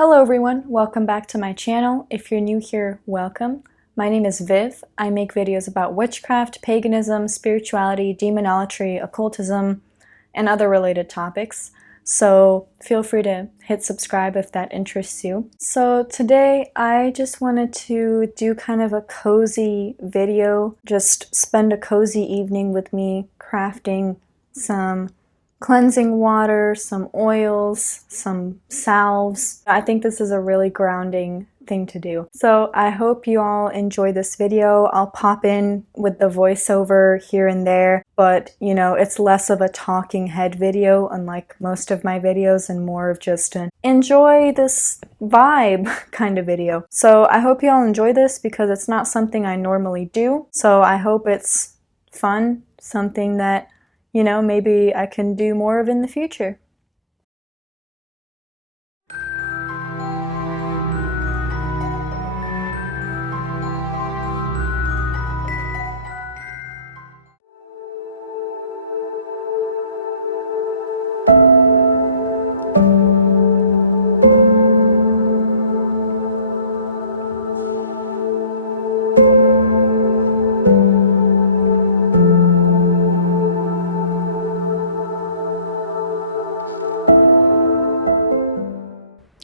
Hello everyone, welcome back to my channel. If you're new here, welcome. My name is Viv. I make videos about witchcraft, paganism, spirituality, demonolatry, occultism, and other related topics. So feel free to hit subscribe if that interests you. So today I just wanted to do kind of a cozy video, just spend a cozy evening with me crafting some cleansing water, some oils, some salves. I think this is a really grounding thing to do. So I hope you all enjoy this video. I'll pop in with the voiceover here and there, but you know, it's less of a talking head video unlike most of my videos and more of just an enjoy this vibe kind of video. So I hope you all enjoy this because it's not something I normally do. So I hope it's fun, something that you know, maybe I can do more of in the future.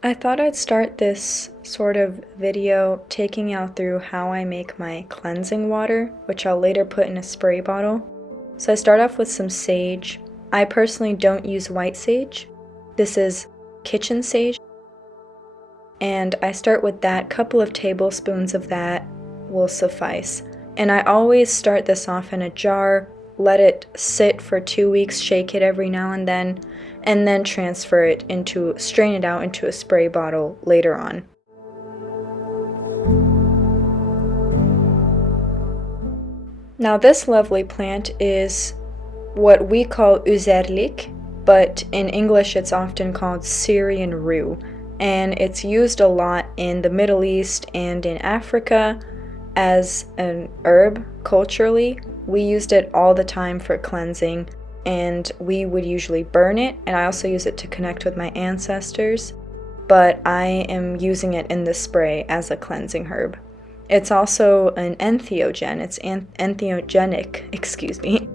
I thought I'd start this sort of video taking y'all through how I make my cleansing water, which I'll later put in a spray bottle. So I start off with some sage. I personally don't use white sage. This is kitchen sage. And I start with that. Couple of tablespoons of that will suffice. And I always start this off in a jar, let it sit for 2 weeks, shake it every now and then transfer it strain it out into a spray bottle later on. Now this lovely plant is what we call ℓ𝔬𝔫𝔫𝔢𝔠, but in English it's often called Syrian rue, and it's used a lot in the Middle East and in Africa as an herb culturally. We used it all the time for cleansing. And we would usually burn it, and I also use it to connect with my ancestors, but I am using it in the spray as a cleansing herb. It's also an entheogen, it's entheogenic, excuse me.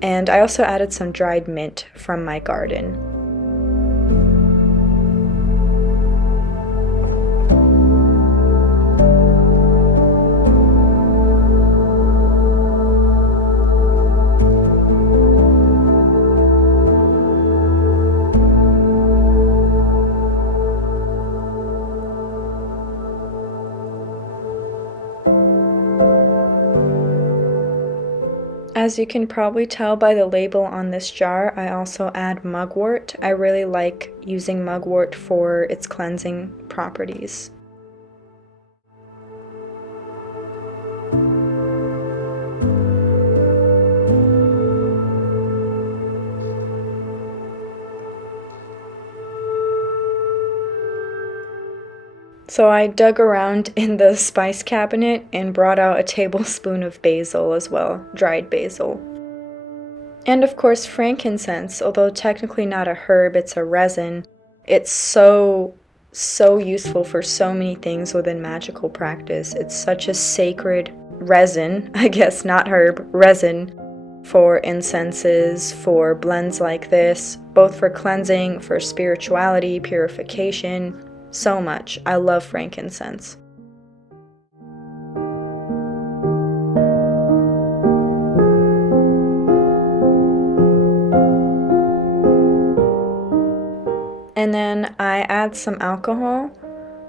And I also added some dried mint from my garden. As you can probably tell by the label on this jar, I also add mugwort. I really like using mugwort for its cleansing properties. So I dug around in the spice cabinet and brought out a tablespoon of basil as well, dried basil. And of course frankincense, although technically not a herb, it's a resin. It's so useful for so many things within magical practice. It's such a sacred resin, I guess not herb, resin for incenses, for blends like this, both for cleansing, for spirituality, purification. So much. I love frankincense. And then I add some alcohol.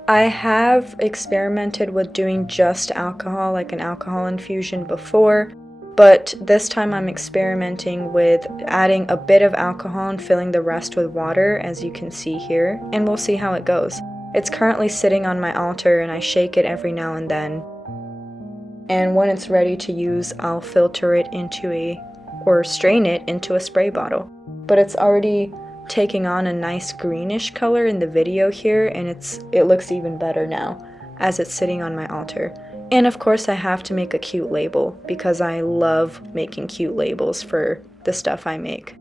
I have experimented with doing just alcohol, like an alcohol infusion before, but this time I'm experimenting with adding a bit of alcohol and filling the rest with water, as you can see here, and we'll see how it goes. It's currently sitting on my altar and I shake it every now and then. And when it's ready to use, I'll filter it or strain it into a spray bottle. But it's already taking on a nice greenish color in the video here, and it looks even better now as it's sitting on my altar. And of course I have to make a cute label because I love making cute labels for the stuff I make.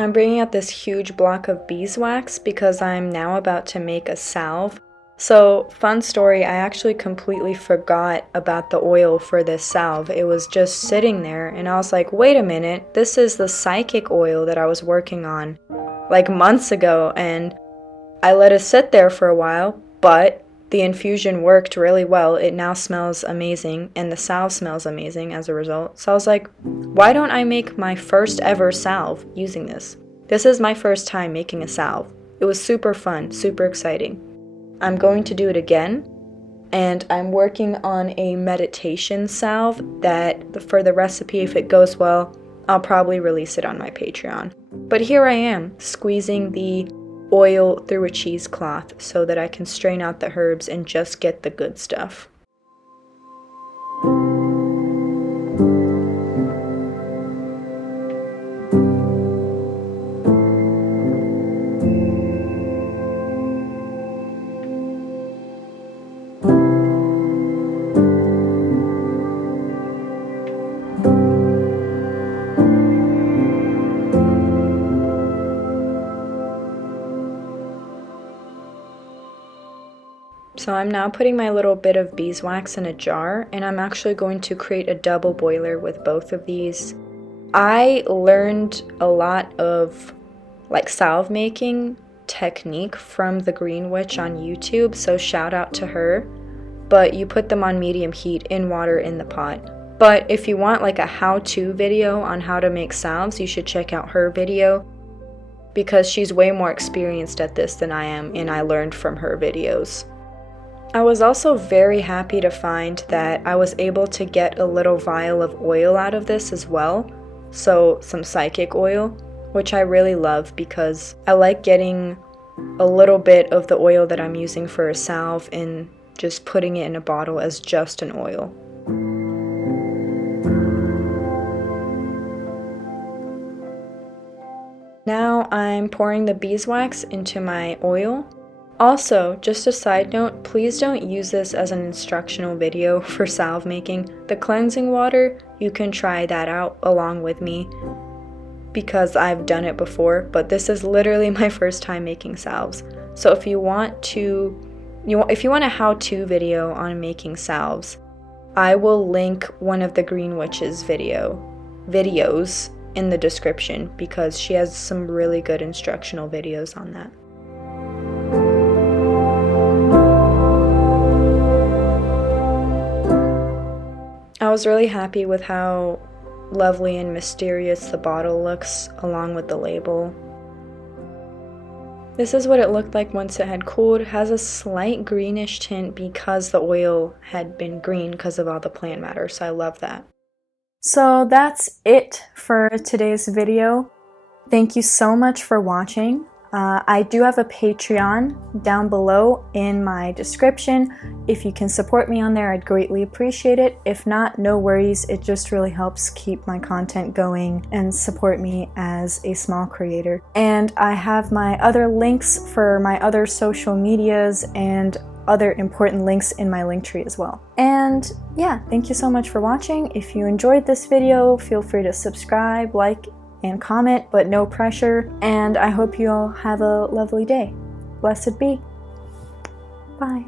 I'm bringing out this huge block of beeswax because I'm now about to make a salve. So, fun story, I actually completely forgot about the oil for this salve. It was just sitting there and I was like, wait a minute, this is the psychic oil that I was working on like months ago, and I let it sit there for a while, but the infusion worked really well. It now smells amazing and the salve smells amazing as a result. So I was like, why don't I make my first ever salve using this? This is my first time making a salve. It was super fun, super exciting. I'm going to do it again, and I'm working on a meditation salve that for the recipe, if it goes well, I'll probably release it on my Patreon. But here I am, squeezing the oil through a cheesecloth so that I can strain out the herbs and just get the good stuff. So I'm now putting my little bit of beeswax in a jar, and I'm actually going to create a double boiler with both of these. I learned a lot of like salve making technique from the Green Witch on YouTube, so shout out to her. But you put them on medium heat in water in the pot. But if you want like a how-to video on how to make salves, you should check out her video because she's way more experienced at this than I am, and I learned from her videos. I was also very happy to find that I was able to get a little vial of oil out of this as well, so some psychic oil, which I really love because I like getting a little bit of the oil that I'm using for a salve and just putting it in a bottle as just an oil. Now I'm pouring the beeswax into my oil. Also, just a side note, please don't use this as an instructional video for salve making. The cleansing water, you can try that out along with me because I've done it before, but this is literally my first time making salves. So if you want a how-to video on making salves, I will link one of the Green Witch's videos in the description because she has some really good instructional videos on that. I was really happy with how lovely and mysterious the bottle looks along with the label. This is what it looked like once it had cooled. It has a slight greenish tint because the oil had been green because of all the plant matter, so I love that. So that's it for today's video. Thank you so much for watching. I do have a Patreon down below in my description. If you can support me on there, I'd greatly appreciate it. If not, no worries. It just really helps keep my content going and support me as a small creator. And I have my other links for my other social medias and other important links in my link tree as well. And yeah, thank you so much for watching. If you enjoyed this video, feel free to subscribe, like, and comment, but no pressure. And I hope you all have a lovely day. Blessed be. Bye.